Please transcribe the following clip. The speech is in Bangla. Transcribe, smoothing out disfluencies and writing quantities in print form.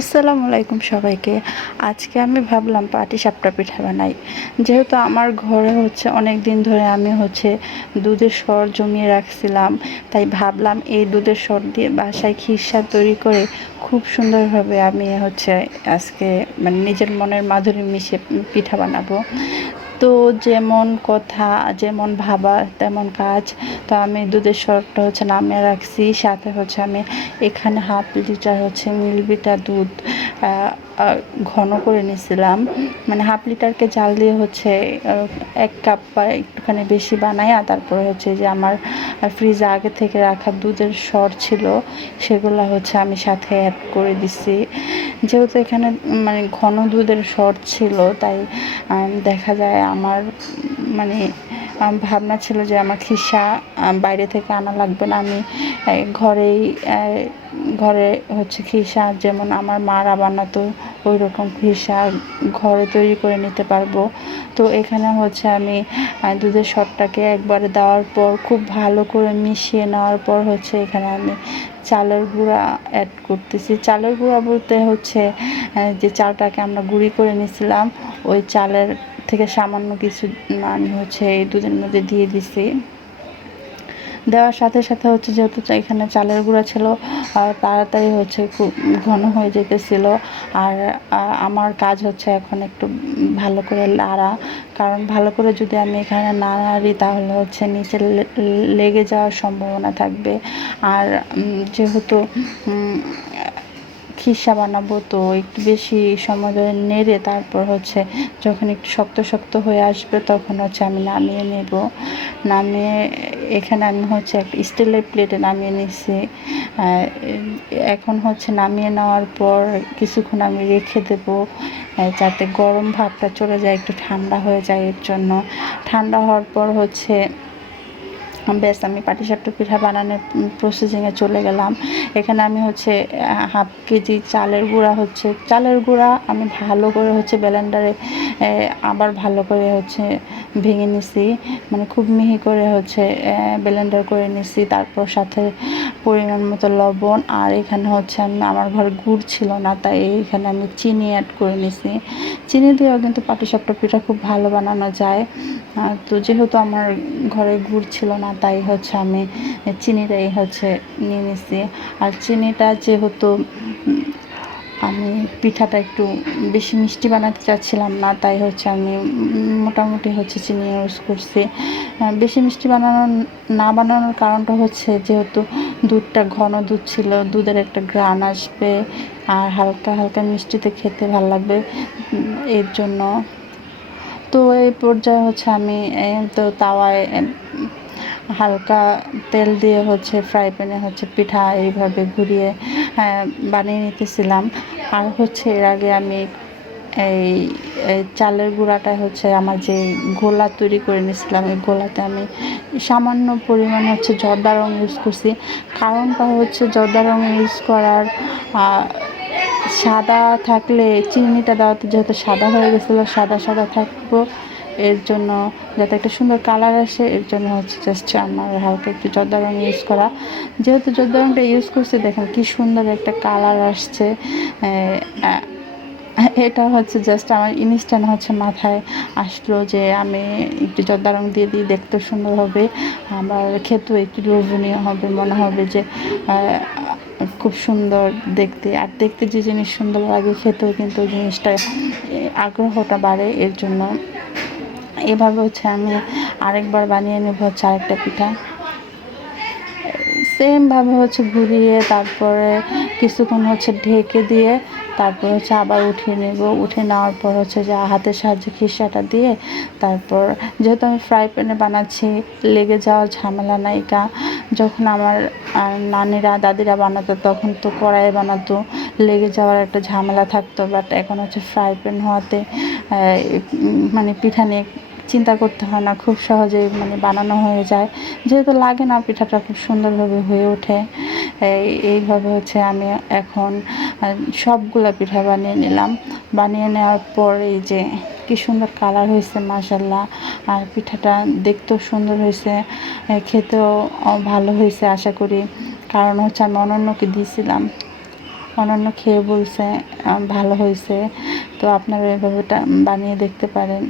আসসালামু আলাইকুম সবাইকে। আজকে আমি ভাবলাম পাটিসাপটা পিঠা বানাই। যেহেতু আমার ঘরে অনেক দিন ধরে আমি দুধের সর জমিয়ে রাখছিলাম, তাই ভাবলাম এই দুধের সর দিয়ে বাসায় খিরসা তৈরি করে খুব সুন্দরভাবে আমি আজকে মানে নিজের মনের মাধুরী মিশিয়ে পিঠা বানাবো। তো যেমন কথা, যেমন ভাবা তেমন কাজ। তো আমি দুধের সরটা নামিয়ে রাখছি, সাথে আমি এখানে হাফ লিটার মিল্ক দুধ ঘন করে নিয়েছিলাম। মানে হাফ লিটারকে জাল দিয়ে 1 কাপ বা একটুখানি বেশি বানাইয়া তারপরে যে আমার ফ্রিজে আগে থেকে রাখা দুধের সর ছিল সেগুলো আমি সাথে অ্যাড করে দিছি। যেহেতু এখানে মানে ঘন দুধের সর ছিল, তাই দেখা যায় আমার মানে ভাবনা ছিল যে আমার খিরসা বাইরে থেকে আনা লাগবে না। আমি ঘরেই ঘরে খিরসা যেমন আমার মারা বানাতো ওই রকম খিরসা ঘরে তৈরি করে নিতে পারবো। তো এখানে আমি দুধের সরটাকে একবারে দেওয়ার পর খুব ভালো করে মিশিয়ে নেওয়ার পর এখানে আমি চালের গুঁড়া অ্যাড করতেছি। চালের গুঁড়া বলতে যে চালটাকে আমরা গুঁড়ি করে নিয়েছিলাম, ওই চালের থেকে সামান্য কিছু আমি এই দুধের মধ্যে দিয়ে দিছি। দেওয়ার সাথে সাথে যেহেতু এখানে চালের গুঁড়া ছিল, তাড়াতাড়ি খুব ঘন হয়ে যেতেছিল। আর আমার কাজ এখন একটু ভালো করে লাড়া, কারণ ভালো করে যদি আমি এখানে না নাড়ি তাহলে নিচে লেগে যাওয়ার সম্ভাবনা থাকবে। আর যেহেতু খিরসা বানাবো, তো একটু বেশি সময় ধরে নেড়ে তারপর যখন একটু শক্ত শক্ত হয়ে আসবে তখন আমি নামিয়ে নেব। নামিয়ে এখানে আমি একটা স্টিলের প্লেটে নামিয়ে নিচ্ছি। এখন নামিয়ে নেওয়ার পর কিছুক্ষণ আমি রেখে দেবো, যাতে গরম ভাবটা চলে যায়, একটু ঠান্ডা হয়ে যায়। এর জন্য ঠান্ডা হওয়ার পর ব্যাস আমি পাটিসাপটা পিঠা বানানোর প্রসেসিংয়ে চলে গেলাম। এখানে আমি হাফ কেজি চালের গুঁড়া আমি ভালো করে ব্লেন্ডারে আবার ভালো করে ভেঙে নিছি, মানে খুব মিহি করে ব্লেন্ডার করে নিছি। তারপর সাথে পরিমাণ মতো লবণ, আর এখানে আমি আমার ঘরে গুড় ছিল না, তাই এখানে আমি চিনি অ্যাড করে নিছি। চিনি দিয়েও কিন্তু পাটিসাপটা পিঠা খুব ভালো বানানো যায়। তো যেহেতু আমার ঘরে গুড় ছিল না, তাই আমি চিনিটাই নিয়ে নিছি। আর চিনিটা যেহেতু আমি পিঠাটা একটু বেশি মিষ্টি বানাতে চাচ্ছিলাম না, তাই আমি মোটামুটি চিনি ইউজ করছি। বেশি মিষ্টি বানানোর কারণটা যেহেতু দুধটা ঘন দুধ ছিল, দুধের একটা ঘ্রাণ আসবে আর হালকা হালকা মিষ্টিতে খেতে ভালো লাগবে, এর জন্য। তো এই পর্যায়ে আমি তো তাওয়ায় হালকা তেল দিয়ে ফ্রাই প্যানে পিঠা এইভাবে ঘুরিয়ে বানিয়ে নিতেছিলাম। আর এর আগে আমি এই চালের গুঁড়াটা আমার যে গোলা তৈরি করে নিয়েছিলাম, এই গোলাতে আমি সামান্য পরিমাণ জর্দা রং ইউজ করছি। কারণটা জর্দা রং ইউজ করার সাদা থাকলে চিনিটা দেওয়াতে যেহেতু সাদা হয়ে গেছিলো, সাদা সাদা থাকবো, এর জন্য যাতে একটা সুন্দর কালার আসে, এর জন্য জাস্ট আমার হালকা একটু জর্দা রং ইউজ করা। যেহেতু জর্দা রংটা ইউজ করছি, দেখেন কি সুন্দর একটা কালার আসছে। এটা জাস্ট আমার ইনস্ট্যান্ট মাথায় আসলো যে আমি একটু জর্দা রং দিয়ে দিই, দেখতে সুন্দর হবে, আবার খেতেও একটু লোভনীয় হবে, মনে হবে যে খুব সুন্দর দেখতে। আর দেখতে যে জিনিস সুন্দর লাগে, খেতেও কিন্তু জিনিসটা আগ্রহটা বাড়ে। এর জন্য এভাবে আমি আরেকবার বানিয়ে নেব আরেকটা পিঠা। সেমভাবে ঘুরিয়ে তারপরে কিছুক্ষণ ঢেকে দিয়ে তারপর আবার উঠিয়ে নেব। উঠিয়ে নেওয়ার পর যে হাতের সাহায্যে খিরসাটা দিয়ে তারপর, যেহেতু আমি ফ্রাই প্যানে বানাচ্ছি, লেগে যাওয়ার ঝামেলা নাই। যখন আমার নানিরা দাদিরা বানাতো তখন তো কড়াইয়ে বানাতো, লেগে যাওয়ার একটা ঝামেলা থাকতো। বাট এখন ফ্রাই প্যান হওয়াতে মানে পিঠা নিয়ে চিন্তা করতে হয় না, খুব সহজেই বানানো হয়ে যায়। যেহেতু লাগে না, পিঠাটা খুব সুন্দরভাবে হয়ে ওঠে। এইভাবে আমি এখন সবগুলা পিঠা বানিয়ে নিলাম। বানিয়ে নেওয়ার পর এই যে কি সুন্দর কালার হয়েছে, মাশাল্লাহ। আর পিঠাটা দেখতেও সুন্দর হয়েছে, খেতেও ভালো হয়েছে আশা করি, কারণ আমি অনন্যকে দিয়েছিলাম। অন্যান্য খেয়ে বলছে ভালো হয়েছে। তো আপনারা এভাবে বানিয়ে দেখতে পারেন।